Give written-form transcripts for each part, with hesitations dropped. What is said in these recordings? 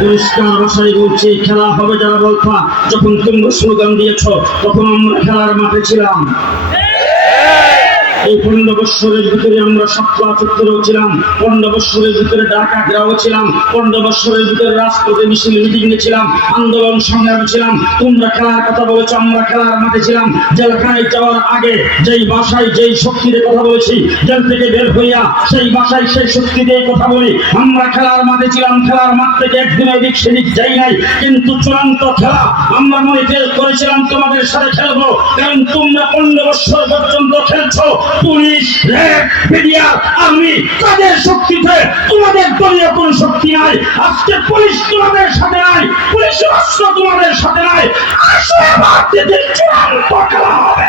পরিষ্কার ভাষায় বলছি, খেলা হবে যারা বলতা, যখন তোমরা স্লোগান দিয়েছ তখন আমরা খেলার মাঠে ছিলাম। এই 15 বছরের ভিতরে আমরা সাতলা চত্বরেও ছিলাম, 15 বছরের ভিতরে ঢাকা গ্রামও ছিলাম, 15 বছরের ভিতরে রাজপথে মিছিল মিটিংয়ে ছিলাম, আন্দোলন সংগ্রামে ছিলাম। তোমরা খেলার কথা বলেছ, আমরা খেলার মাঠে ছিলাম। জেলখানায় যাওয়ার আগে যেই ভাষায় যেই শক্তি দিয়ে কথা বলেছি, জেল থেকে বের হইয়া সেই ভাষায় সেই শক্তি দিয়ে কথা বলি। আমরা খেলার মাঠে ছিলাম, খেলার মাঠ থেকে একদিন এদিক সেদিক যাই নাই, কিন্তু চূড়ান্ত খেলা আমরা মনে করেছিলাম তোমাদের সাথে খেলবো, কারণ তোমরা 15 বছর পর্যন্ত খেলছো। পুলিশ, র্যাব, মিডিয়া, আর্মি তাদের শক্তিতে তোমাদের দলীয় কোনো শক্তি নাই। আজকে পুলিশ তোমাদের সাথে নাই, পুলিশ রাষ্ট্র তোমাদের সাথে নাই। আসো এবার দিদির চূড়ান্ত খেলা হবে।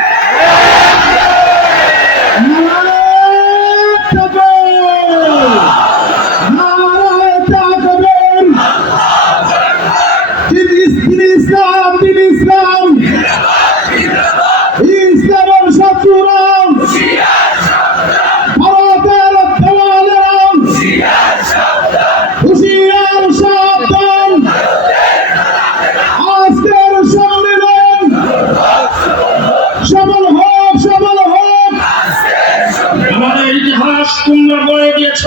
তোমরা বলে দিয়েছ,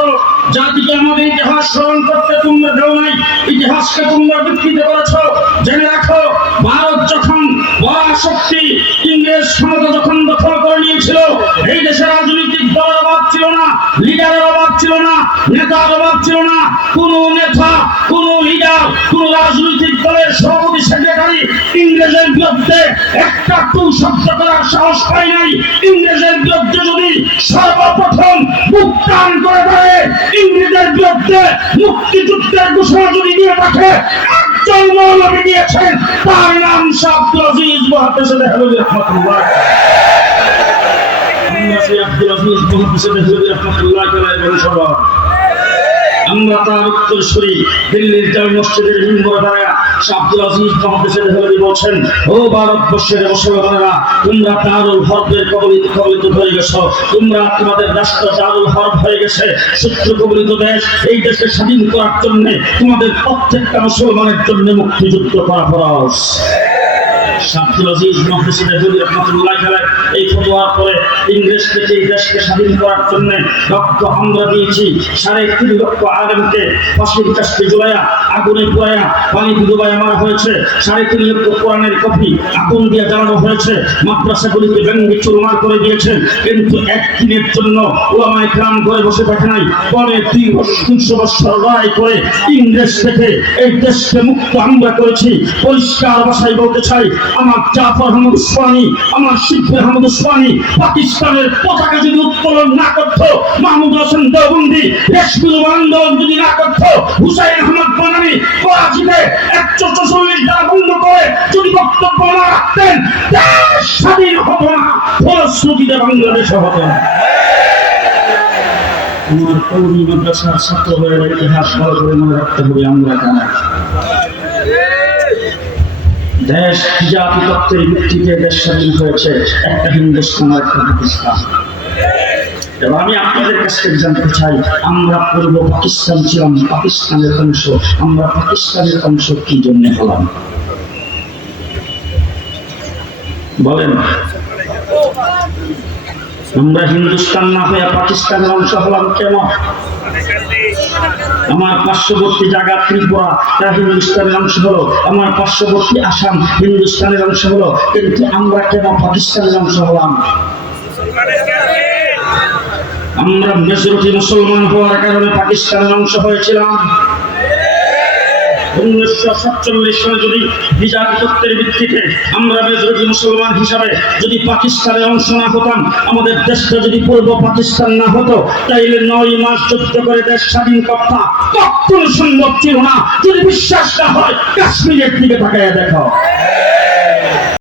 জাতিকে আমাদের ইতিহাস স্মরণ করতে তোমরা দেও নাই, ইতিহাসকে তোমরা বিকৃত করেছ। জেনে রাখো, ভারত যখন বড় শক্তি ইংরেজ ক্ষমতা যখন দখল করে নিয়েছিল, এই দেশে রাজনৈতিক দলের অভাব ছিল না, লিডারের অভাব ছিল না, নেতার অভাব ছিল না। কোন নেতা, কোন লিডার, কোন রাজনৈতিক দলের সভাপতি সেক্রেটারি ইংরেজের বিরুদ্ধে একটা টু শব্দ করার সাহস পায় নাই। ইংরেজের বিরুদ্ধে যদি সর্বপ্রথম বুক টান করে দেয়, ইংরেজের বিরুদ্ধে মুক্তিযুদ্ধের ঘোষণা যদি দিয়ে রাখে, একজন মৌলবী দিয়েছেন, তার নাম আব্দুল আজিজ মুহাদ্দিস দেহলভী রাহমাতুল্লাহ। আব্দুল আজিজ মুহাদ্দিস দেহলভী রাহমাতুল্লাহ আলাইহি সভা আমরা তার উত্তরসূরি দিল্লির জামে মসজিদের মিম্বরে দাঁড়ায় আব্দুল আজিজ মুহাদ্দিস দেহলভী বলছেন, ও ভারতবর্ষের মুসলমানেরা, তোমরা দারুল হরবের কবলিত হয়ে গেছো, তোমরা তোমাদের রাষ্ট্র দারুল হরব হয়ে গেছে, শত্রু কবলিত দেশ। এই দেশকে স্বাধীন করার জন্য তোমাদের প্রত্যেকটা মুসলমানের জন্য মুক্তিযুদ্ধ করা ফরজ। আব্দুল আজিজ মুহাদ্দিস দেহলভী রাহমাতুল্লাহ আলাইহি এই ফতোয়ার পরে ইংরেজ থেকে এই দেশকে স্বাধীন করার জন্য রক্ত আমরা দিয়েছি। 3.5 লক্ষ আলেমকে ফাঁসির কাস্টে ঝুলাইয়া আগুনে পোড়াইয়া পানি ডুবাইয়া মারা হয়েছে। 3.5 লক্ষ কোরআনের কপি আগুন দিয়ে জ্বালানো হয়েছে। মাদ্রাসাগুলিকে ভেঙে চুরমার করে দিয়েছেন, কিন্তু একদিনের জন্য উলামায়ে কেরাম ঘরে বসে থাকে নাই, পরে 300 বছর লড়াই করে ইংরেজ থেকে এই দেশকে মুক্ত আমরা করেছি। পরিষ্কার ভাষায় বলতে চাই, আমার জাফর আহমদ উসমানী, আমার শিবলি আহমদ উসমানী পাকিস্তানের পতাকা যদি উত্তোলন না করতো, মাহমুদ হোসেন দেওবন্দি রেশমিল আন্দোলন যদি না করতো, হুসাইন আহমদ বানানি করাচিতে 144 দ্বারা বন্ধ করে যদি বক্তব্য না রাখতেন, দেশ স্বাধীন হতো না, ফলশ্রুতিতে বাংলাদেশ হতো না। আমার কৌমি মাদ্রাসার ছাত্র হয়ে ইতিহাস ভালো করে মনে রাখতে হবে। আমরা জানা দেশ জাতি তত্ত্বের ভিত্তিতে দেশ স্বাধীন হয়েছে, একটা হিন্দুস্তান আর একটা পাকিস্তান। এবার আমি আপনাদের কাছ থেকে জানতে চাই, আমরা পূর্ব পাকিস্তান ছিলাম, পাকিস্তানের অংশ, আমরা পাকিস্তানের অংশ কি জন্য হলাম বলেন? আমরা হিন্দুস্তান না হয়ে পাকিস্তানের অংশ হলাম কেন? আমার পার্শ্ববর্তী জায়গা ত্রিপুরা তারা হিন্দুস্তানের অংশ হলো, আমার পার্শ্ববর্তী আসাম হিন্দুস্তানের অংশ হলো, কিন্তু আমরা কেন পাকিস্তানের অংশ হলাম? আমরা মেজরিটি মুসলমান হওয়ার কারণে পাকিস্তানের অংশ হয়েছিলাম। 1947 সালে যদি বিজাতি তত্ত্বের ভিত্তিতে আমরা মেজরিটি মুসলমান হিসাবে যদি পাকিস্তানের অংশ না হতাম, আমাদের দেশটা যদি পূর্ব পাকিস্তান না হতো, তাইলে 9 মাস যুদ্ধ করে দেশ স্বাধীন করতাম কখনো সম্ভব ছিল না। যদি বিশ্বাস না হয় কাশ্মীরের দিকে তাকাইয়া দেখো।